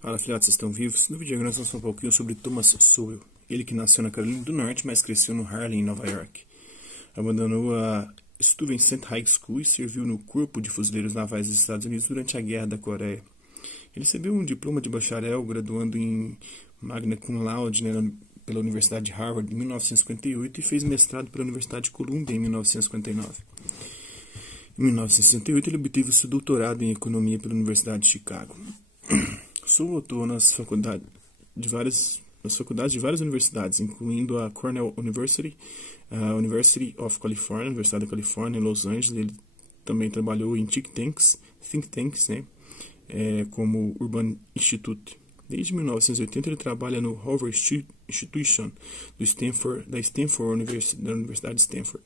Fala, filhotes, vocês estão vivos? No vídeo nós vamos falar um pouquinho sobre Thomas Sowell. Ele que nasceu na Carolina do Norte, mas cresceu no Harlem, em Nova York. Abandonou a Stuyvesant High School e serviu no Corpo de Fuzileiros Navais dos Estados Unidos durante a Guerra da Coreia. Ele recebeu um diploma de bacharel, graduando em Magna Cum Laude pela Universidade de Harvard em 1958 e fez mestrado pela Universidade de Columbia em 1959. Em 1968 ele obteve seu doutorado em Economia pela Universidade de Chicago. Sowell atuou nas faculdades de várias universidades, incluindo a Cornell University, a University of California, Universidade da Califórnia, em Los Angeles. Ele também trabalhou em think tanks, como Urban Institute. Desde 1980 ele trabalha no Hoover Institution da Universidade de Stanford.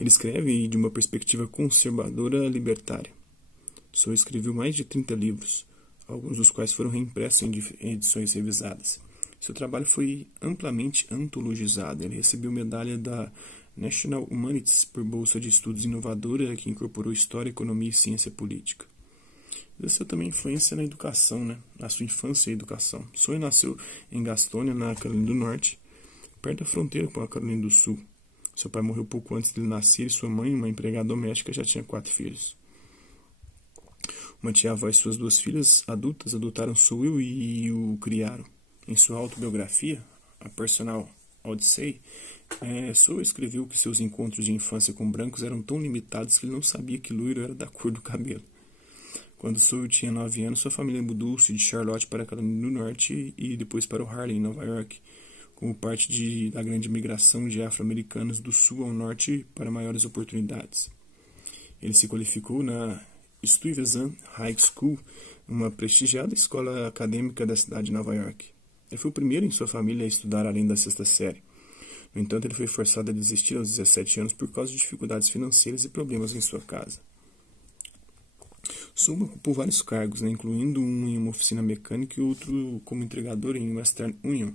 Ele escreve de uma perspectiva conservadora libertária. Sowell escreveu mais de 30 livros, alguns dos quais foram reimpressos em edições revisadas. Seu trabalho foi amplamente antologizado. Ele recebeu medalha da National Humanities por bolsa de estudos inovadora que incorporou história, economia e ciência política. Exerceu também influência na educação, na sua infância e educação. Sowell nasceu em Gastonia, na Carolina do Norte, perto da fronteira com a Carolina do Sul. Seu pai morreu pouco antes dele nascer e sua mãe, uma empregada doméstica, já tinha 4 filhos. Uma tia-avó e suas 2 filhas adultas adotaram Sowell e o criaram. Em sua autobiografia, A Personal Odyssey, Sowell escreveu que seus encontros de infância com brancos eram tão limitados que ele não sabia que loiro era da cor do cabelo. Quando Sowell tinha 9 anos, sua família mudou-se de Charlotte para a Carolina do Norte e depois para o Harlem, em Nova York, como parte da grande migração de afro-americanos do sul ao norte para maiores oportunidades. Ele se qualificou na Stuyvesant High School, uma prestigiada escola acadêmica da cidade de Nova York. Ele foi o primeiro em sua família a estudar além da 6ª série. No entanto, ele foi forçado a desistir aos 17 anos por causa de dificuldades financeiras e problemas em sua casa. Sowell ocupou vários cargos, incluindo um em uma oficina mecânica e outro como entregador em Western Union.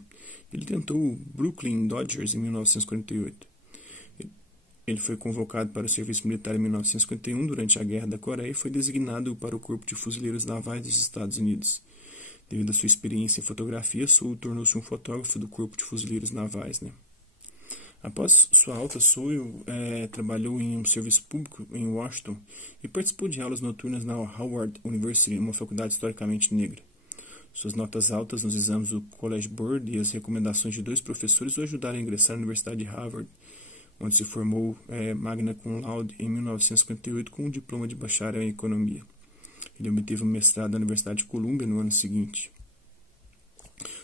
Ele tentou o Brooklyn Dodgers em 1948. Ele foi convocado para o serviço militar em 1951 durante a Guerra da Coreia e foi designado para o Corpo de Fuzileiros Navais dos Estados Unidos. Devido à sua experiência em fotografia, Sowell tornou-se um fotógrafo do Corpo de Fuzileiros Navais. Após sua alta, Sowell trabalhou em um serviço público em Washington e participou de aulas noturnas na Howard University, uma faculdade historicamente negra. Suas notas altas nos exames do College Board e as recomendações de 2 professores o ajudaram a ingressar na Universidade de Harvard, onde se formou Magna Cum Laude em 1958 com um diploma de bacharel em economia. Ele obteve um mestrado na Universidade de Columbia no ano seguinte.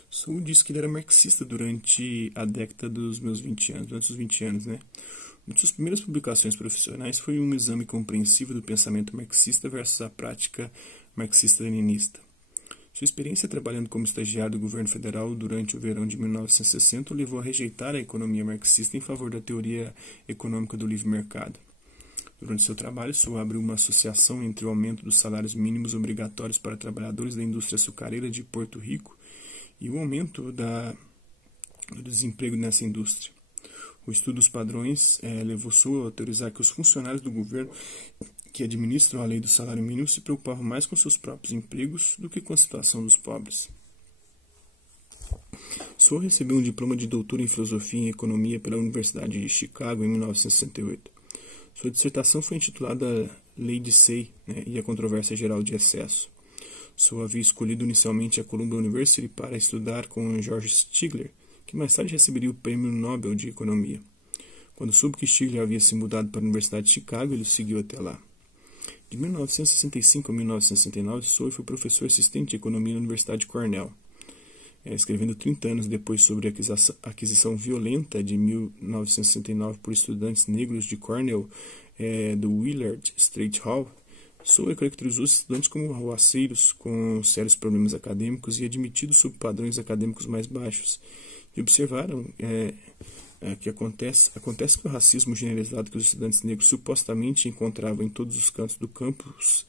Sowell disse que ele era marxista durante a década dos meus 20 anos, durante os 20 anos. Uma de suas primeiras publicações profissionais foi um exame compreensivo do pensamento marxista versus a prática marxista-leninista. Sua experiência trabalhando como estagiário do governo federal durante o verão de 1960 o levou a rejeitar a economia marxista em favor da teoria econômica do livre mercado. Durante seu trabalho, Sowell abriu uma associação entre o aumento dos salários mínimos obrigatórios para trabalhadores da indústria açucareira de Porto Rico e o aumento do desemprego nessa indústria. O estudo dos padrões levou Sowell a autorizar que os funcionários do governo que administram a lei do salário mínimo se preocupavam mais com seus próprios empregos do que com a situação dos pobres. Sowell recebeu um diploma de doutor em filosofia e economia pela Universidade de Chicago em 1968. Sua dissertação foi intitulada Lei de Say e a Controvérsia Geral de Excesso. Sowell havia escolhido inicialmente a Columbia University para estudar com George Stigler, que mais tarde receberia o Prêmio Nobel de Economia. Quando soube que Stigler havia se mudado para a Universidade de Chicago, ele o seguiu até lá. De 1965 a 1969, Sowell foi professor assistente de economia na Universidade de Cornell, escrevendo 30 anos depois sobre a aquisição violenta de 1969 por estudantes negros de Cornell do Willard Straight Hall. Sowell caracterizou os estudantes como arruaceiros com sérios problemas acadêmicos e admitidos sob padrões acadêmicos mais baixos, e observaram que acontece que o racismo generalizado que os estudantes negros supostamente encontravam em todos os cantos do campus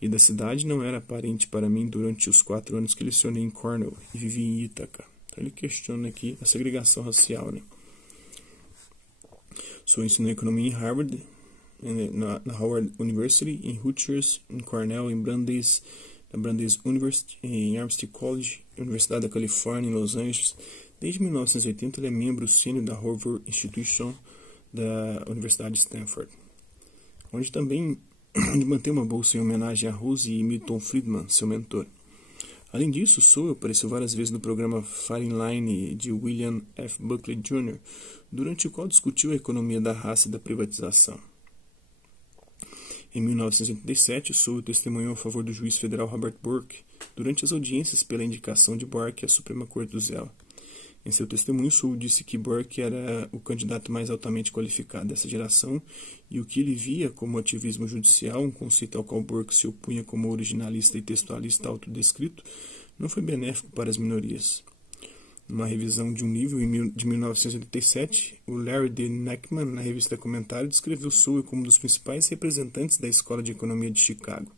e da cidade não era aparente para mim durante os 4 anos que lecionei em Cornell e vivi em Ítaca. Então ele questiona aqui a segregação racial. Sowell ensinou economia em Harvard, na Howard University, em Rutgers, em Cornell, em Brandeis, da Brandeis University em Armistead College, Universidade da Califórnia, em Los Angeles. Desde 1980, ele é membro sênior da Hoover Institution da Universidade de Stanford, onde mantém uma bolsa em homenagem a Rose e Milton Friedman, seu mentor. Além disso, Sowell apareceu várias vezes no programa Fighting Line de William F. Buckley Jr., durante o qual discutiu a economia da raça e da privatização. Em 1987, Sowell testemunhou a favor do juiz federal Robert Bork durante as audiências pela indicação de Bork à Suprema Corte do Zell. Em seu testemunho, Sowell disse que Bork era o candidato mais altamente qualificado dessa geração e o que ele via como ativismo judicial, um conceito ao qual Bork se opunha como originalista e textualista autodescrito, não foi benéfico para as minorias. Numa revisão de um livro de 1987, o Larry D. Nachman, na revista Comentário, descreveu Sowell como um dos principais representantes da Escola de Economia de Chicago.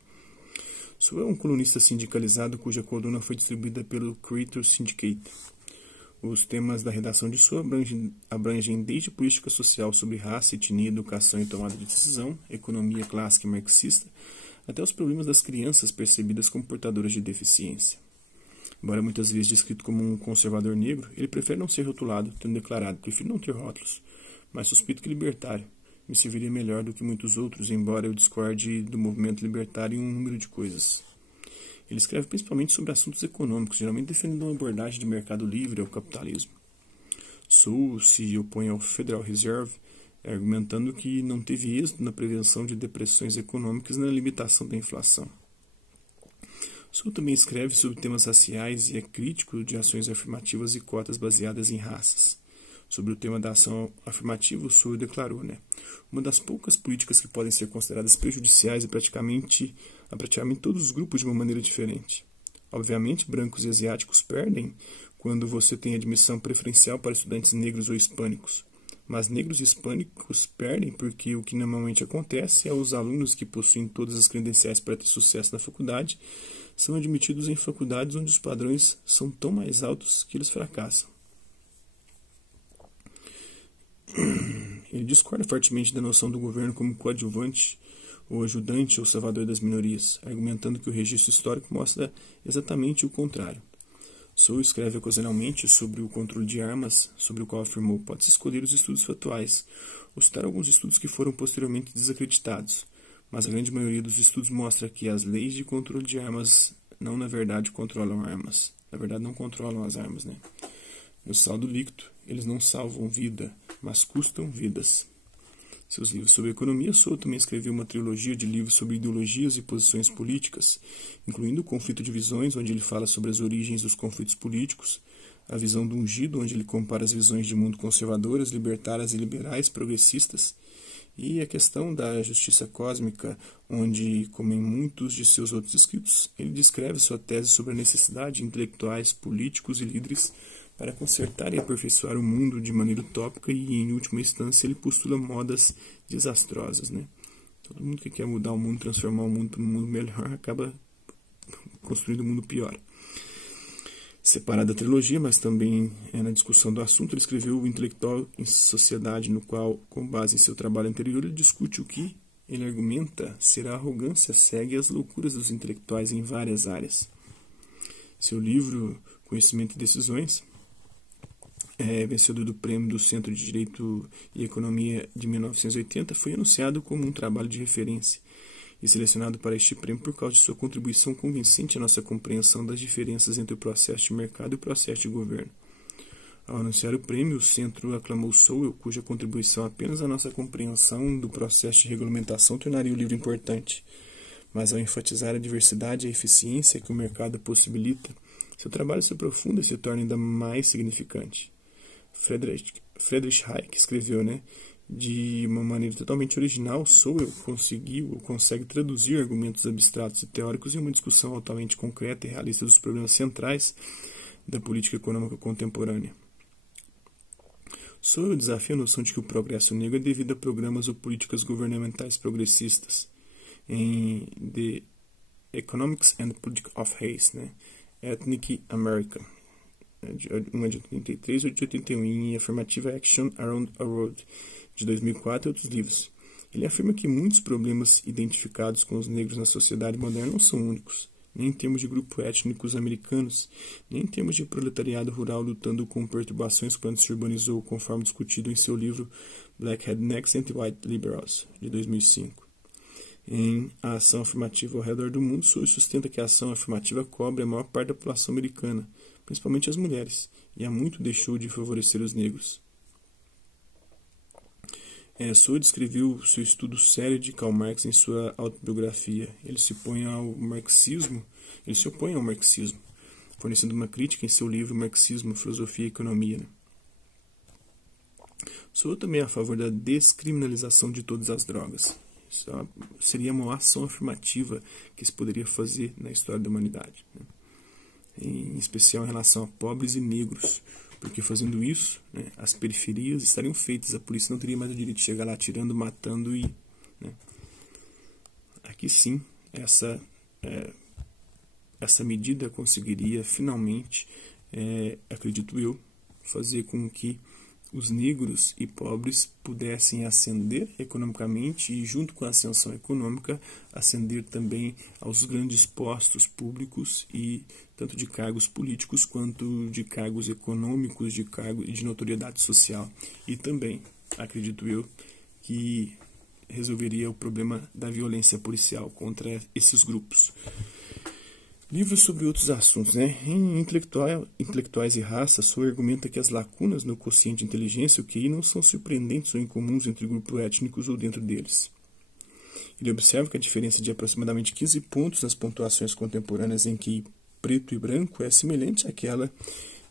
Sowell é um colunista sindicalizado cuja coluna foi distribuída pelo Creator Syndicate. Os temas da redação de Sowell abrangem desde política social sobre raça, etnia, educação e tomada de decisão, economia clássica e marxista, até os problemas das crianças percebidas como portadoras de deficiência. Embora muitas vezes descrito como um conservador negro, ele prefere não ser rotulado, tendo declarado: prefiro não ter rótulos, mas suspeito que libertário. Me serviria melhor do que muitos outros, embora eu discorde do movimento libertário em um número de coisas. Ele escreve principalmente sobre assuntos econômicos, geralmente defendendo uma abordagem de mercado livre ao capitalismo. Sowell se opõe ao Federal Reserve, argumentando que não teve êxito na prevenção de depressões econômicas e na limitação da inflação. Sowell também escreve sobre temas raciais e é crítico de ações afirmativas e cotas baseadas em raças. Sobre o tema da ação afirmativa, Sowell declarou, uma das poucas políticas que podem ser consideradas prejudiciais a praticamente todos os grupos de uma maneira diferente. Obviamente, brancos e asiáticos perdem quando você tem admissão preferencial para estudantes negros ou hispânicos. Mas negros e hispânicos perdem porque o que normalmente acontece é os alunos que possuem todas as credenciais para ter sucesso na faculdade são admitidos em faculdades onde os padrões são tão mais altos que eles fracassam. Ele discorda fortemente da noção do governo como coadjuvante ou ajudante ou salvador das minorias, argumentando que o registro histórico mostra exatamente o contrário. Sowell escreve ocasionalmente sobre o controle de armas, sobre o qual afirmou: pode-se escolher os estudos factuais, ou citar alguns estudos que foram posteriormente desacreditados, mas a grande maioria dos estudos mostra que as leis de controle de armas não, na verdade, controlam armas. Na verdade, não controlam as armas, No saldo líquido, eles não salvam vida, mas custam vidas. Seus livros sobre economia, Sowell também escreveu uma trilogia de livros sobre ideologias e posições políticas, incluindo o Conflito de Visões, onde ele fala sobre as origens dos conflitos políticos, a Visão do Ungido, onde ele compara as visões de mundo conservadoras, libertárias e liberais progressistas, e a questão da justiça cósmica, onde, como em muitos de seus outros escritos, ele descreve sua tese sobre a necessidade de intelectuais, políticos e líderes para consertar e aperfeiçoar o mundo de maneira utópica e, em última instância, ele postula modas desastrosas. Todo mundo que quer mudar o mundo, transformar o mundo para um mundo melhor, acaba construindo um mundo pior. Separado da trilogia, mas também na discussão do assunto, ele escreveu O Intelectual em Sociedade, no qual, com base em seu trabalho anterior, ele discute o que ele argumenta ser a arrogância cega e as loucuras dos intelectuais em várias áreas. Seu livro, Conhecimento e Decisões, vencedor do Prêmio do Centro de Direito e Economia de 1980, foi anunciado como um trabalho de referência e selecionado para este prêmio por causa de sua contribuição convincente à nossa compreensão das diferenças entre o processo de mercado e o processo de governo. Ao anunciar o prêmio, o Centro aclamou Sowell, cuja contribuição apenas à nossa compreensão do processo de regulamentação tornaria o livro importante, mas ao enfatizar a diversidade e a eficiência que o mercado possibilita, seu trabalho se aprofunda e se torna ainda mais significante. Friedrich Hayek escreveu, de uma maneira totalmente original, Sowell consegue traduzir argumentos abstratos e teóricos em uma discussão altamente concreta e realista dos problemas centrais da política econômica contemporânea. Sowell desafia a noção de que o progresso negro é devido a programas ou políticas governamentais progressistas. Em The Economics and Politics of Race, Ethnic America, uma de 83 e outra de 81, em Affirmative Action Around a World, de 2004 e outros livros. Ele afirma que muitos problemas identificados com os negros na sociedade moderna não são únicos, nem em termos de grupos étnicos americanos, nem em termos de proletariado rural lutando com perturbações quando se urbanizou, conforme discutido em seu livro Black Rednecks and White Liberals, de 2005. Em A Ação Afirmativa ao Redor do Mundo, Sowell sustenta que a ação afirmativa cobre a maior parte da população americana, principalmente as mulheres, e há muito deixou de favorecer os negros. Sowell descreveu seu estudo sério de Karl Marx em sua autobiografia. Ele se opõe ao marxismo, fornecendo uma crítica em seu livro Marxismo, Filosofia e Economia. Sowell também é a favor da descriminalização de todas as drogas. Isso seria uma ação afirmativa que se poderia fazer na história da humanidade, né? Em especial em relação a pobres e negros, porque fazendo isso, né, as periferias estariam feitas, a polícia não teria mais o direito de chegar lá atirando, matando e... né. Aqui sim, essa medida conseguiria finalmente, acredito eu, fazer com que os negros e pobres pudessem ascender economicamente e, junto com a ascensão econômica, ascender também aos grandes postos públicos, e tanto de cargos políticos quanto de cargos econômicos, de notoriedade social. E também, acredito eu, que resolveria o problema da violência policial contra esses grupos. Livros sobre outros assuntos, né? Em Intelectuais e Raça, Sowell argumenta que as lacunas no quociente de inteligência, o QI, não são surpreendentes ou incomuns entre grupos étnicos ou dentro deles. Ele observa que a diferença de aproximadamente 15 pontos nas pontuações contemporâneas em QI preto e branco é semelhante àquela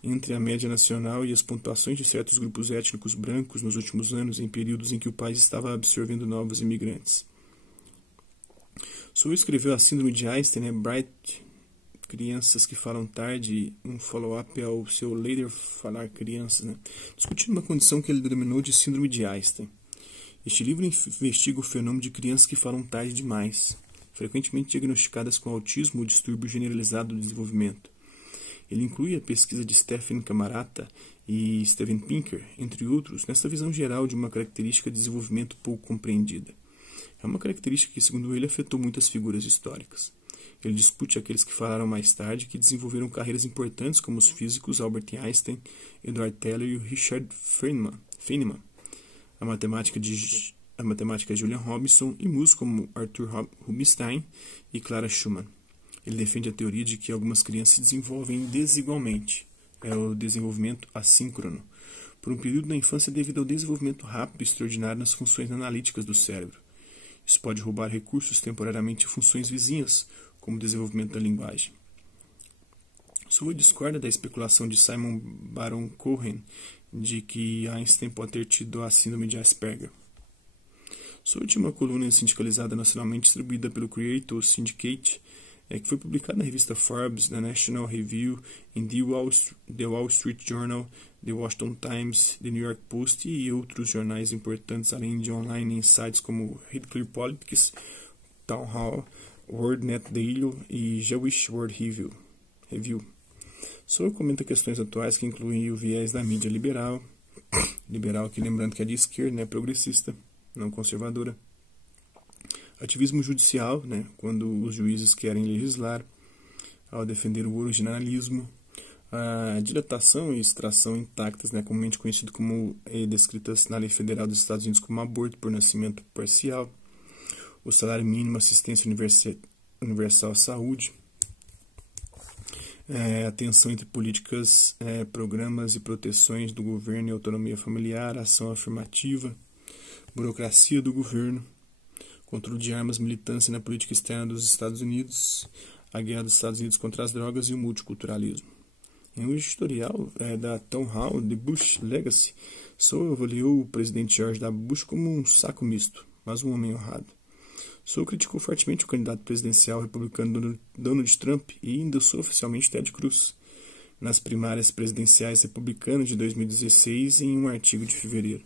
entre a média nacional e as pontuações de certos grupos étnicos brancos nos últimos anos, em períodos em que o país estava absorvendo novos imigrantes. Sowell escreveu a Síndrome de Einstein, Bright Crianças que Falam Tarde, um follow-up ao seu Later Falar Crianças, né, discutindo uma condição que ele denominou de Síndrome de Einstein. Este livro investiga o fenômeno de crianças que falam tarde demais, frequentemente diagnosticadas com autismo ou distúrbio generalizado do desenvolvimento. Ele inclui a pesquisa de Stephen Camarata e Steven Pinker, entre outros, nessa visão geral de uma característica de desenvolvimento pouco compreendida. É uma característica que, segundo ele, afetou muitas figuras históricas. Ele discute aqueles que falaram mais tarde, que desenvolveram carreiras importantes, como os físicos Albert Einstein, Edward Teller e Richard Feynman, a matemática Julian Robinson e músicos como Arthur Rubinstein e Clara Schumann. Ele defende a teoria de que algumas crianças se desenvolvem desigualmente, o desenvolvimento assíncrono, por um período da infância devido ao desenvolvimento rápido e extraordinário nas funções analíticas do cérebro. Isso pode roubar recursos temporariamente de funções vizinhas, como o desenvolvimento da linguagem. Sowell discorda da especulação de Simon Baron Cohen de que Einstein pode ter tido a síndrome de Asperger. Sowell tinha uma coluna sindicalizada nacionalmente distribuída pelo Creative Syndicate, que foi publicada na revista Forbes, na National Review, em The Wall Street Journal, The Washington Times, The New York Post e outros jornais importantes, além de online em sites como Read Clear Politics, Town Hall, World Net Daily e Jewish World Review. Sowell comenta questões atuais que incluem o viés da mídia liberal aqui lembrando que é de esquerda, né, progressista, não conservadora. Ativismo judicial, né, quando os juízes querem legislar, ao defender o originalismo, a dilatação e extração intactas, né, comumente conhecido como descritas na Lei Federal dos Estados Unidos como aborto por nascimento parcial, o salário mínimo, assistência universal à saúde, a tensão entre políticas, programas e proteções do governo e autonomia familiar, ação afirmativa, burocracia do governo, controle de armas, militância na política externa dos Estados Unidos, a guerra dos Estados Unidos contra as drogas e o multiculturalismo. Em um editorial da Town Hall, The Bush Legacy, Sowell avaliou o presidente George W. Bush como um saco misto, mas um homem honrado. Sowell criticou fortemente o candidato presidencial republicano Donald Trump e endossou oficialmente Ted Cruz nas primárias presidenciais republicanas de 2016 em um artigo de fevereiro.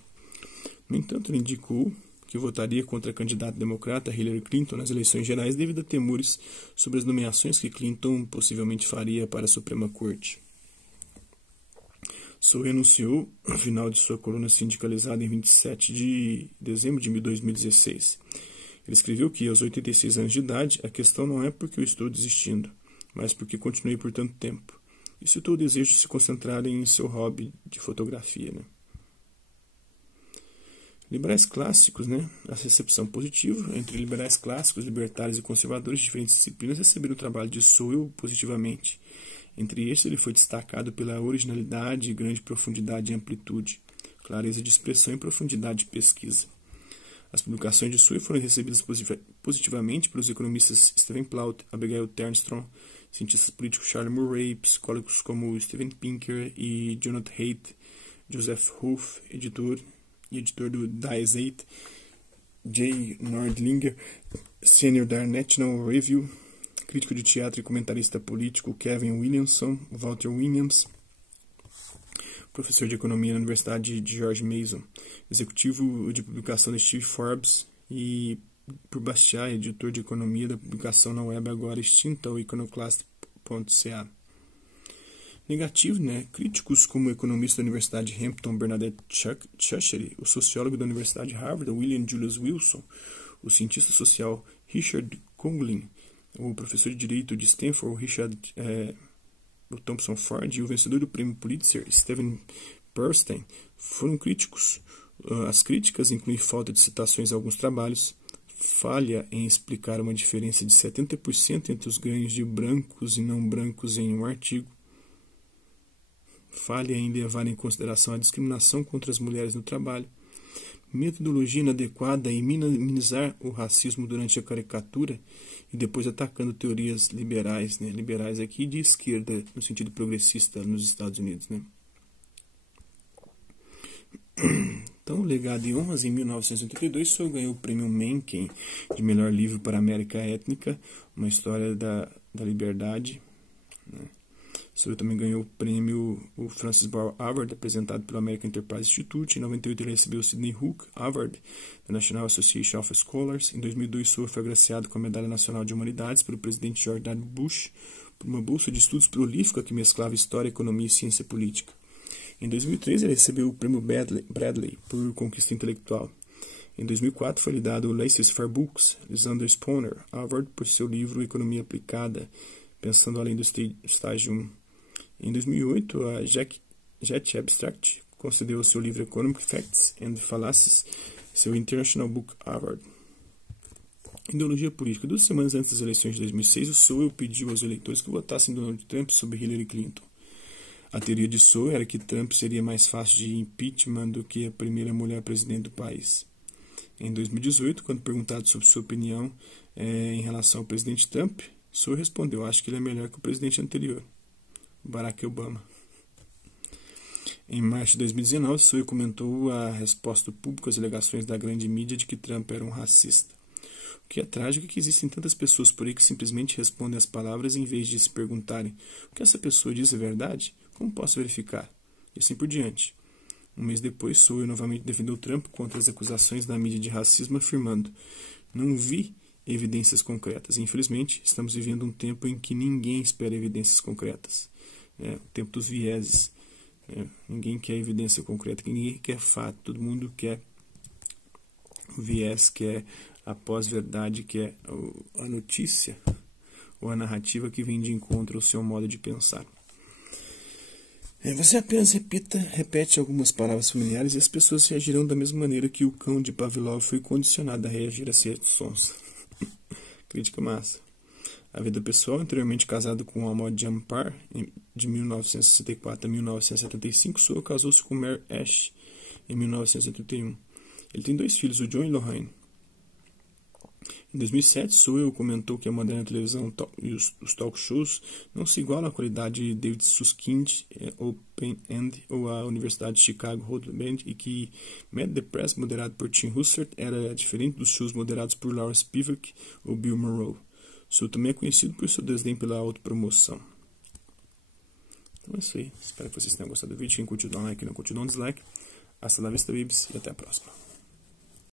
No entanto, ele indicou que votaria contra a candidata democrata Hillary Clinton nas eleições gerais devido a temores sobre as nomeações que Clinton possivelmente faria para a Suprema Corte. Sowell renunciou ao final de sua coluna sindicalizada em 27 de dezembro de 2016. Ele escreveu que, aos 86 anos de idade, a questão não é porque eu estou desistindo, mas porque continuei por tanto tempo. E citou o desejo de se concentrar em seu hobby de fotografia, né? Liberais clássicos, né? A recepção positiva entre liberais clássicos, libertários e conservadores de diferentes disciplinas receberam o trabalho de Sowell positivamente. Entre estes, ele foi destacado pela originalidade, grande profundidade e amplitude, clareza de expressão e profundidade de pesquisa. As publicações de Sowell foram recebidas positivamente pelos economistas Stephen Plaut, Abigail Ternstrom, cientistas políticos Charles Murray, psicólogos como Steven Pinker e Jonathan Haidt, Joseph Ruff, editor do Die Zeit, Jay Nordlinger, sênior da National Review, crítico de teatro e comentarista político Kevin Williamson, Walter Williams, professor de economia na Universidade de George Mason, executivo de publicação de Steve Forbes e por Bastiat, editor de economia da publicação na web agora extinta, o iconoclast.ca. Negativo, né? Críticos como o economista da Universidade de Hampton, Bernadette Cheshire, o sociólogo da Universidade de Harvard, William Julius Wilson, o cientista social Richard Coughlin, o professor de direito de Stanford, Richard Thompson Ford, e o vencedor do prêmio Pulitzer, Steven Bernstein, foram críticos. As críticas incluem falta de citações a alguns trabalhos, falha em explicar uma diferença de 70% entre os ganhos de brancos e não brancos em um artigo, falha em levar em consideração a discriminação contra as mulheres no trabalho, metodologia inadequada em minimizar o racismo durante a caricatura e depois atacando teorias liberais, né? Liberais aqui de esquerda, no sentido progressista nos Estados Unidos, né? Então, Legado e Honras, em 1982, Sowell ganhou o prêmio Mencken de melhor livro para a América Étnica, uma história da liberdade, né? Sowell também ganhou o prêmio Francis Bower Award, apresentado pelo American Enterprise Institute. Em 98 ele recebeu o Sidney Hook Award da National Association of Scholars. Em 2002 Sowell foi agraciado com a Medalha Nacional de Humanidades pelo presidente George W. Bush por uma bolsa de estudos prolífica que mesclava história, economia e ciência política. Em 2003 ele recebeu o prêmio Bradley por conquista intelectual. Em 2004 foi lhe dado o Laces for Books Lysander Spooner Award por seu livro Economia Aplicada, pensando além do estágio 1. Em 2008, a Jet Abstract concedeu ao seu livro Economic Facts and Fallacies seu International Book Award. Ideologia política. 2 semanas antes das eleições de 2006, o Sowell pediu aos eleitores que votassem Donald Trump sobre Hillary Clinton. A teoria de Sowell era que Trump seria mais fácil de impeachment do que a primeira mulher presidente do país. Em 2018, quando perguntado sobre sua opinião em relação ao presidente Trump, Sowell respondeu: acho que ele é melhor que o presidente anterior, Barack Obama. Em março de 2019, Sowell comentou a resposta pública às alegações da grande mídia de que Trump era um racista. O que é trágico é que existem tantas pessoas por aí que simplesmente respondem as palavras em vez de se perguntarem: o que essa pessoa diz é verdade? Como posso verificar? E assim por diante. Um mês depois, Sowell novamente defendeu Trump contra as acusações da mídia de racismo, afirmando: não vi evidências concretas. Infelizmente, estamos vivendo um tempo em que ninguém espera evidências concretas. O tempo dos vieses. Ninguém quer evidência concreta, ninguém quer fato, todo mundo quer viés, quer a pós-verdade, quer a notícia ou a narrativa que vem de encontro ao seu modo de pensar. Você apenas repete algumas palavras familiares e as pessoas reagirão da mesma maneira que o cão de Pavlov foi condicionado a reagir a certos sons. Crítica massa. A vida pessoal, anteriormente casado com Ahmad Jampar, de 1964 a 1975, Sowell casou-se com Mary Ash, em 1981. Ele tem 2 filhos, o John e Lorraine. Em 2007, Sowell comentou que a moderna televisão e os talk shows não se igualam à qualidade de David Susskind, Open End ou a Universidade de Chicago Hot Band, e que Mad the Press, moderado por Tim Russert, era diferente dos shows moderados por Laura Spivak ou Bill Monroe. Sowell também é conhecido por seu desdém pela autopromoção. Então é isso aí. Espero que vocês tenham gostado do vídeo. Quem curtiu, dá um like. Quem não curtiu, dá um dislike. Hasta la vista, babies. E até a próxima.